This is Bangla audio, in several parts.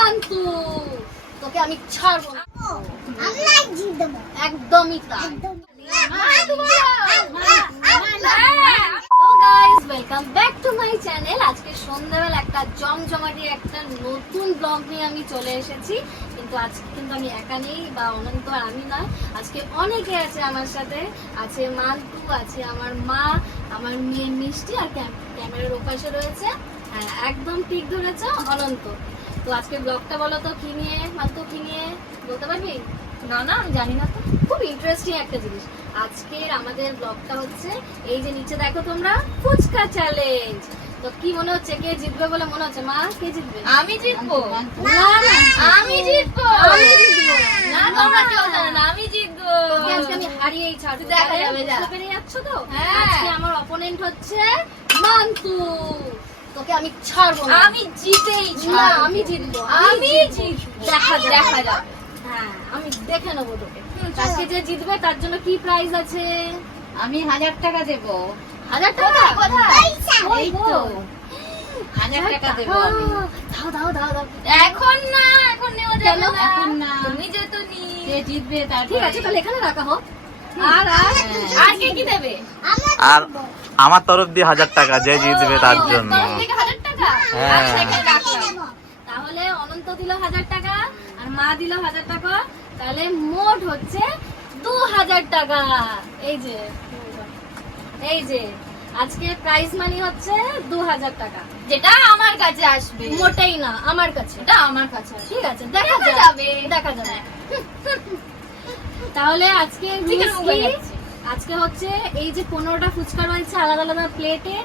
মান্তু, তোকে আমি ছাড়বো না। আমি জিত দেবো। একদমই তাই। Welcome back to my channel. আজকে সন্ধ্যাবেলা একটা জমজমাটি একটা নতুন ব্লগ নিয়ে আমি চলে এসেছি। কিন্তু আজকে কিন্তু আমি একা নেই, বা অনন্ত আর আমি না, আজকে অনেকে আছে আমার সাথে। আছে মান্তু, আছে আমার মা, আমার মেয়ে মিষ্টি, আর ক্যামেরার ওপাশে রয়েছে, হ্যাঁ একদম ঠিক ধরেছ, অনন্ত। তো আজকে ব্লগটা বলো তো কি নিয়ে, মান্তু কি নিয়ে বলতে পারবি? না না আমি জানি না তো। খুব ইন্টারেস্টিং একটা জিনিস। আজকের আমাদের ব্লগটা হচ্ছে এই যে নিচে দেখো তোমরা, ফুচকা চ্যালেঞ্জ। তো কি মনে হচ্ছে, কে জিতবে বলে মনে হচ্ছে? মা, কে জিতবে? আমি জিতবো। না না, আমি জিতবো। আমি জিতবো না তোমরা কেউ জানো না, আমি জিতবো। তোকে আজকে আমি হারিয়েই ছাড়বো। দেখা যাবে, যা। বুঝতে পেরে যাচ্ছ তো? হ্যাঁ। আজকে আমার অপোনেন্ট হচ্ছে মান্তু। তোকে আমি ছাড়বো না। আমি জিতেই না, ছাড়বো। আমি জিতবো। আমি জিতবো। দেখা যাবে, দেখা যাবে। হ্যাঁ আমি দেখে নেবো তোকে। আজকে যে জিতবে তার জন্য কি প্রাইজ আছে? আমি 1000 টাকা দেব। 1000 টাকা? কোথায়? ওই তো 1000 টাকা দেব আমি। দাও দাও দাও দাও। এখন না, এখন নেওয়া যাবে না। এখন না। তুমি যেহেতু নি। যে জিতবে তার ঠিক আছে, তাহলে এখানে রাখা হোক। আর আর কে কি দেবে? আর আমার তরফ দিয়ে 1000 টাকা, যে জিতবে তার জন্য। তরফ থেকে 1000 টাকা? হ্যাঁ। আচ্ছা, এখানে রাখলাম। তাহলে অনন্ত দিল 1000 টাকা, আর মা দিল 1000 টাকা, তাহলে মোট হচ্ছে 2000 টাকা। এই যে এই যে আজকে প্রাইজ মানি হচ্ছে 2000 টাকা। যেটা আমার কাছে আসবে। মোটেই না, আমার কাছে। এটা আমার কাছে আসবে। ঠিক আছে, দেখা দেখা যাবে, যাবে। দেখা যাবে। তাহলে আজকে চিকেন rules মুখে কি? যাচ্ছে। আজকে হচ্ছে এই যে 15টা ফুচকা রয়েছে আলাদা আলাদা প্লেটে,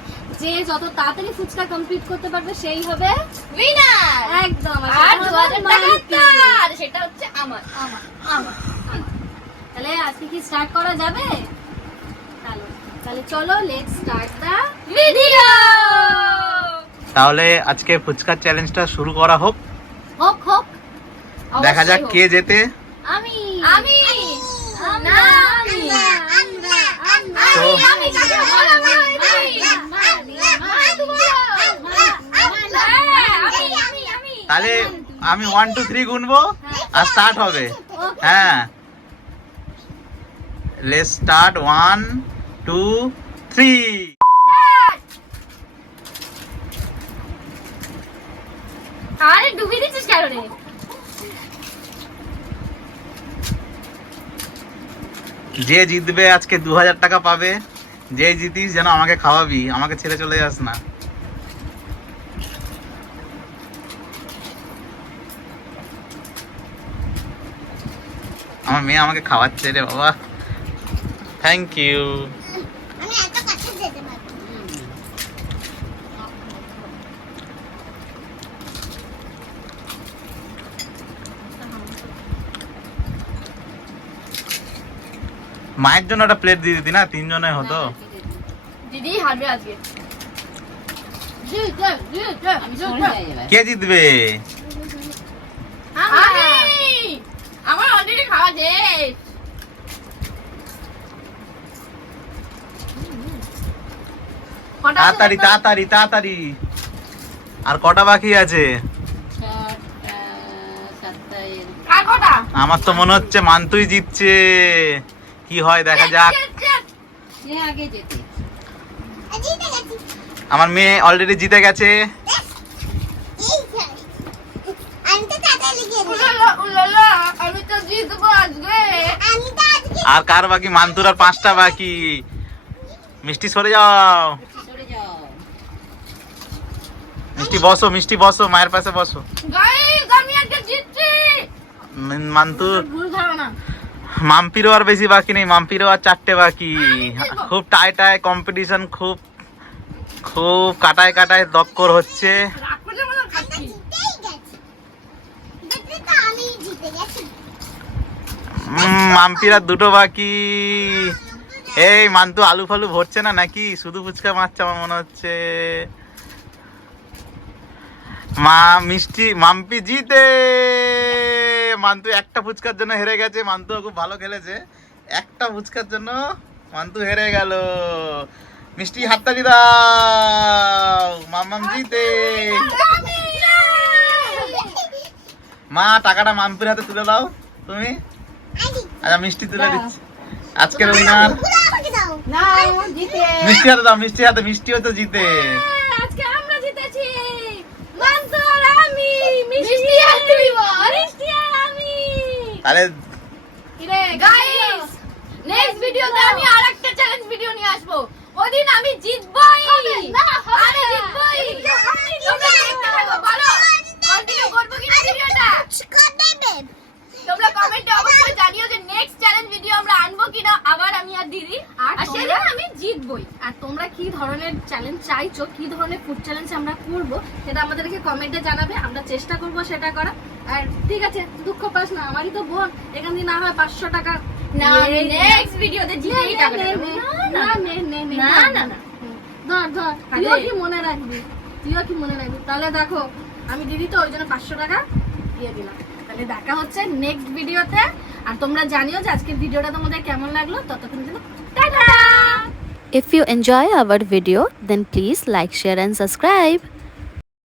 যে যত তাড়াতাড়ি ফুচকা কমপ্লিট করতে পারবে সেই হবে উইনার। একদম। আর 2000 টাকা মাল্টি। তার, সেটা হচ্ছে আমার। আমার আমার আমার। তাহলে আজকে কি স্টার্ট করা যাবে? তাহলে চলো, লেটস স্টার্ট দা ভিডিও। তাহলে আজকে ফুচকার চ্যালেঞ্জটা শুরু করা হোক। হোক হোক। দেখা যাক অবশ্যই কে হোক। জেতে। আমি আমি আমরা, না, আমি আমরা আমরা তো আমি কাকে বলো? আমি তাহলে আমি 1 2 3 গুনবো আর স্টার্ট হবে। হ্যাঁ, লেটস স্টার্ট। 1 2 3। আরে ডুবি দিচ্ছিস কেন রে? যে জিতবে আজকে 2000 টাকা পাবে। যে জিতিস যেন আমাকে খাওয়াবি, আমাকে ছেড়ে চলে যাস না। আমার মেয়ে আমাকে খাওয়াচ্ছে রে বাবা, থ্যাংক ইউ। আমি একটা কথা যেতে পারি। মায়ের জন্য একটা প্লেট দিয়ে দিতি না, 3 জনে হতো। দিদি হারবে আজকে। আমি সরে যাই এবার। কে জিতবে? আমি আমার অলরেডি খাওয়া শেষ। তাড়াতাড়ি তাড়াতাড়ি তাড়াতাড়ি। আর কটা বাকি আছে? 6টা 7টা এর। আর কটা? আমার তো মনে হচ্ছে মান্তুই জিতছে। কি হয় দেখা যাক। সে আগে যেতে। আমার মেয়ে অলরেডি জিতে গেছে। উলালা, আমি তো জিতবো আজকে। আর কার বাকি? মান্তুর আর 5টা বাকি। মিষ্টি সরে যাও। সরে যাও। মিষ্টি বসো, মিষ্টি বসো, মায়ের পাশে বসো। গাইস আমি আজকে জিতছি। মান্তু, ভুল ধারণা। মাম্পিরও আর বেশি বাকি নেই, মাম্পিরও আর 4টে বাকি। খুব টাই কম্পিটিশন, খুব খুব কাটায় কাটায় দক্কর হচ্ছে। রাক্ষসের মতো খাচ্ছি। মাম্পির আর 2টো বাকি। এই মান্তু আলু ফালু ভরছে না নাকি? শুধু ফুচকা মারছে আমার মনে হচ্ছে। মা মিষ্টি, মাম্পি জিতে। মান্তু একটা ফুচকার জন্য হেরে গেছে। মান্তু খুব ভালো খেলেছে, একটা ফুচকার জন্য মান্তু হেরে গেল। মিষ্টি হাততালি দাও, মাম্মাম জিতে। মা টাকাটা মাম্পির হাতে তুলে দাও তুমি। আচ্ছা মিষ্টি তুলে দিচ্ছি। আজকের উইনার না জিতে মিষ্টি হাতে দাও, মিষ্টি হাতে, মিষ্টি হয়তো জিতে। আজকে আমরা জিতেছি, মান্তু আর আমি। মিষ্টি আর তুই বল। মিষ্টি আর আমি। তাহলে কিরে গাইস, নেক্সট ভিডিওতে আমি আরেকটা চ্যালেঞ্জ ভিডিও নিয়ে আসবো। ওদিন আমি জিতবই। আমি জিতবই। তোমরা দেখতে থাকো, বলো কন্টিনিউ করবো কিনা ভিডিওটা। তোমরা কমেন্টে অবশ্যই জানিও যে নেক্সট চ্যালেঞ্জ ভিডিও আমরা আনবো কিনা, আবার আমি আর দিদি। আর সেদিন আমি জিতবই। আর তোমরা কি ধরনের চ্যালেঞ্জ চাইছো, কি ধরনের ফুড চ্যালেঞ্জ আমরা করব, সেটা আমাদেরকে কমেন্টে জানাবে। আমরা চেষ্টা করব সেটা করা। আর ঠিক আছে, দুঃখ পাস না, আমারই তো বোন। এখান থেকে না হয় 500 টাকা। না আমি নেক্সট ভিডিওতে জিতেই টাকা দেবো। ধর ধর, তুইও কি মনে রাখবি, তুইও কি মনে রাখবি। তাহলে দেখো, আমি দিদি তো ওই জন্য 500 টাকা দিয়ে দিলাম। তাহলে দেখা হচ্ছে নেক্সট ভিডিওতে। আর তোমরা জানিও যে আজকের ভিডিওটা তোমাদের কেমন লাগলো। ততক্ষণ জন্য tata. If you enjoy our video, then please like, share and subscribe.